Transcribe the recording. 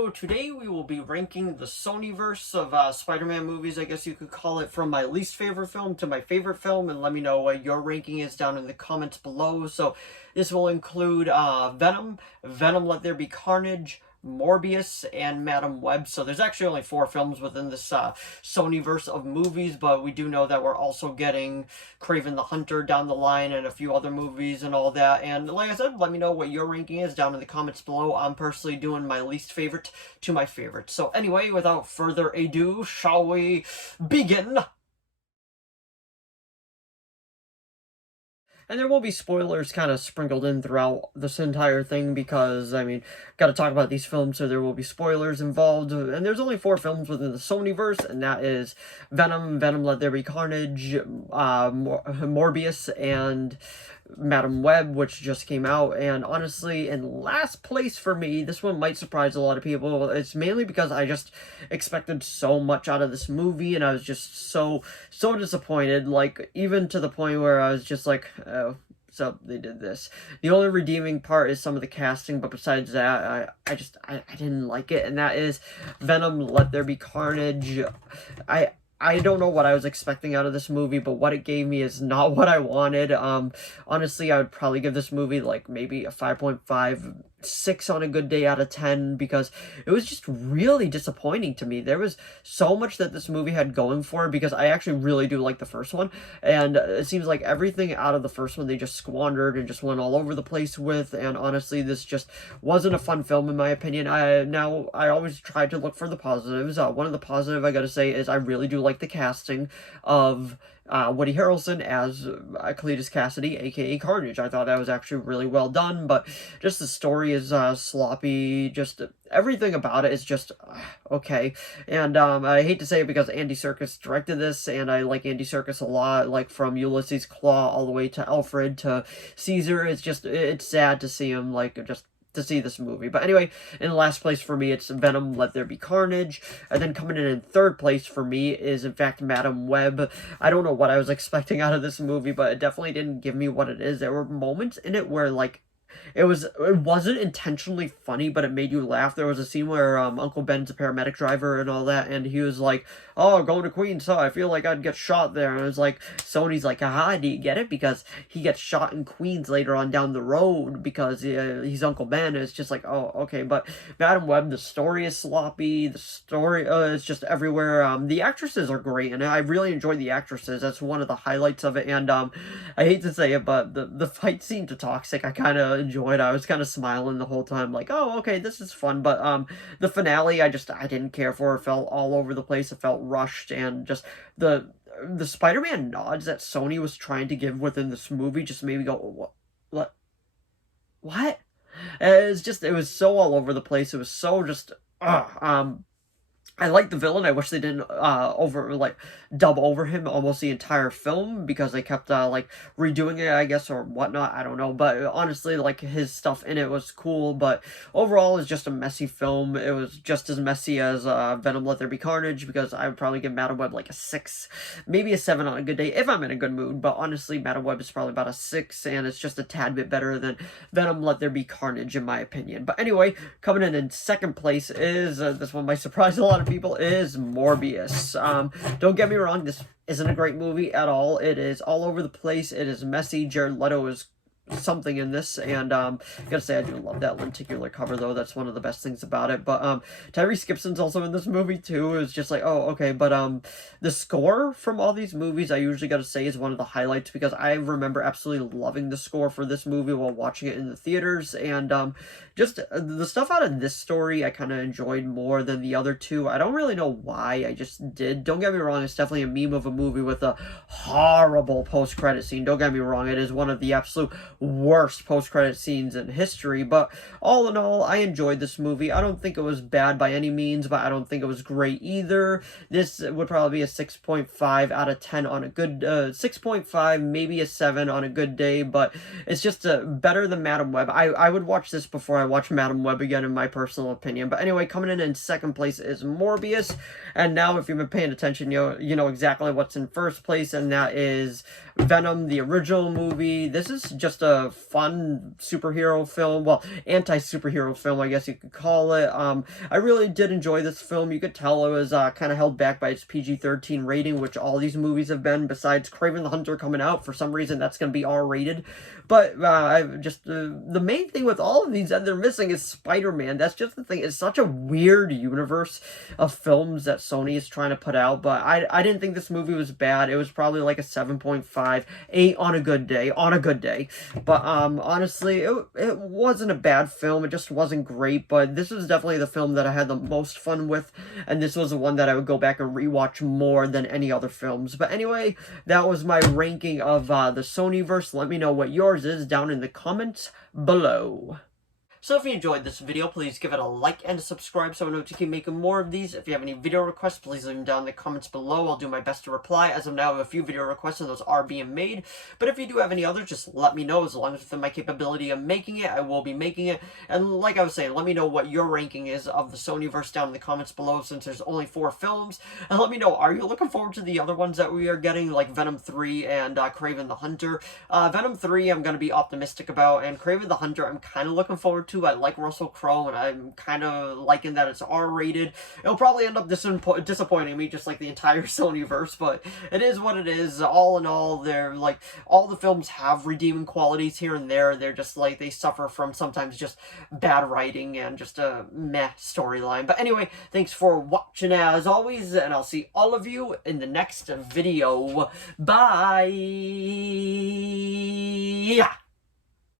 So today we will be ranking the Sonyverse of Spider-Man movies, I guess you could call it, from my least favorite film to my favorite film, and let me know what your ranking is down in the comments below. So this will include Venom, Let There Be Carnage, Morbius, and Madam Web. So there's actually only 4 films within this Sonyverse of movies, but we do know that we're also getting Kraven the Hunter down the line and a few other movies and all that. And like I said, let me know what your ranking is down in the comments below. I'm personally doing my least favorite to my favorite. So anyway, without further ado, shall we begin? And there will be spoilers kind of sprinkled in throughout this entire thing because, I mean, got to talk about these films, so there will be spoilers involved. And there's only 4 films within the Sonyverse, and that is Venom, Let There Be Carnage, Morbius, and Madam Web, which just came out. And honestly, in last place for me, this one might surprise a lot of people. It's mainly because I just expected so much out of this movie, and I was just so disappointed, like, even to the point where I was just like, oh, so they did this. The only redeeming part is some of the casting, but besides that, I didn't like it, and that is Venom, Let There Be Carnage. I don't know what I was expecting out of this movie, but what it gave me is not what I wanted. Honestly, I would probably give this movie like maybe a 5.5, 6 on a good day out of 10, because it was just really disappointing to me. There was so much that this movie had going for it, because I actually really do like the first one, and it seems like everything out of the first one they just squandered and just went all over the place with. And honestly, this just wasn't a fun film in my opinion. I always try to look for the positives. One of the positive I gotta say is I really do like the casting of Woody Harrelson as Cletus Cassidy, aka Carnage. I thought that was actually really well done, but just the story is sloppy. Just everything about it is just okay. And I hate to say it because Andy Serkis directed this, and I like Andy Serkis a lot, like from Ulysses Claw all the way to Alfred to Caesar. It's sad to see him like just to see this movie. But anyway, in last place for me, it's Venom, Let There Be Carnage. And then coming in third place for me is, in fact, Madam Web. I don't know what I was expecting out of this movie, but it definitely didn't give me what it is. There were moments in it where, like, it wasn't intentionally funny, but it made you laugh. There was a scene where Uncle Ben's a paramedic driver and all that, and he was like, "Oh, going to Queens, huh? I feel like I'd get shot there." And it was like, Sony's like, "Aha, do you get it? Because he gets shot in Queens later on down the road because he's Uncle Ben." And it's just like, oh, okay. But Madam Web, the story is sloppy. The story is just everywhere. The actresses are great, and I really enjoyed the actresses. That's one of the highlights of it. And I hate to say it, but the fight scene to Toxic, I kind of enjoyed. I was kind of smiling the whole time, like, oh, okay, this is fun. But the finale, I didn't care for. It felt all over the place. It felt rushed, and just the Spider-Man nods that Sony was trying to give within this movie just made me go, what? It was so all over the place. It was so just, I like the villain. I wish they didn't dub over him almost the entire film, because they kept like redoing it, I guess, or whatnot. I don't know, but honestly, like, his stuff in it was cool. But overall, it's just a messy film. It was just as messy as Venom, Let There Be Carnage, because I would probably give Madam Web like a 6, maybe a 7 on a good day if I'm in a good mood. But honestly, Madam Web is probably about a 6, and it's just a tad bit better than Venom, Let There Be Carnage in my opinion. But anyway, coming in second place is this one might surprise a lot of people, is Morbius. Don't get me wrong, this isn't a great movie at all. It is all over the place. It is messy. Jared Leto is something in this, and gotta say, I do love that lenticular cover though. That's one of the best things about it. But Tyrese Gibson's also in this movie too. It's just like, oh, okay. But the score from all these movies, I usually gotta say, is one of the highlights, because I remember absolutely loving the score for this movie while watching it in the theaters. And just the stuff out of this story I kind of enjoyed more than the other two. I don't really know why, I just did. Don't get me wrong, it's definitely a meme of a movie with a horrible post-credit scene. Don't get me wrong, it is one of the absolute worst post-credit scenes in history. But all in all, I enjoyed this movie. I don't think it was bad by any means, but I don't think it was great either. This would probably be a 6.5 out of 10 on a good 6.5, maybe a 7 on a good day. But it's just better than Madam Web. I would watch this before I watch Madam Web again, in my personal opinion. But anyway, coming in second place is Morbius. And now, if you've been paying attention, you know exactly what's in first place, and that is Venom, the original movie. This is just a fun superhero film, well, anti-superhero film, I guess you could call it. I really did enjoy this film. You could tell it was kind of held back by its PG-13 rating, which all these movies have been, besides Kraven the Hunter coming out. For some reason, that's going to be R-rated. But I just, the main thing with all of these that they're missing is Spider-Man. That's just the thing. It's such a weird universe of films that Sony is trying to put out, but I didn't think this movie was bad. It was probably like a 7.5, 8 on a good day, but honestly, it wasn't a bad film. It just wasn't great, but this was definitely the film that I had the most fun with, and this was the one that I would go back and rewatch more than any other films. But anyway, that was my ranking of the Sonyverse. Let me know what yours is down in the comments below. So if you enjoyed this video, please give it a like and a subscribe so I know to keep making more of these. If you have any video requests, please leave them down in the comments below. I'll do my best to reply. As of now, I have a few video requests and those are being made. But if you do have any others, just let me know. As long as within my capability of making it, I will be making it. And like I was saying, let me know what your ranking is of the Sonyverse down in the comments below, since there's only 4 films. And let me know, are you looking forward to the other ones that we are getting, like Venom 3 and Kraven the Hunter? Venom 3 I'm going to be optimistic about, and Kraven the Hunter I'm kind of looking forward to. I like Russell Crowe, and I'm kind of liking that it's R-rated. It'll probably end up disappointing me, just like the entire Sonyverse, but it is what it is. All in all, they're like, all the films have redeeming qualities here and there. They're just like, they suffer from sometimes just bad writing and just a meh storyline. But anyway, thanks for watching as always, and I'll see all of you in the next video. Bye!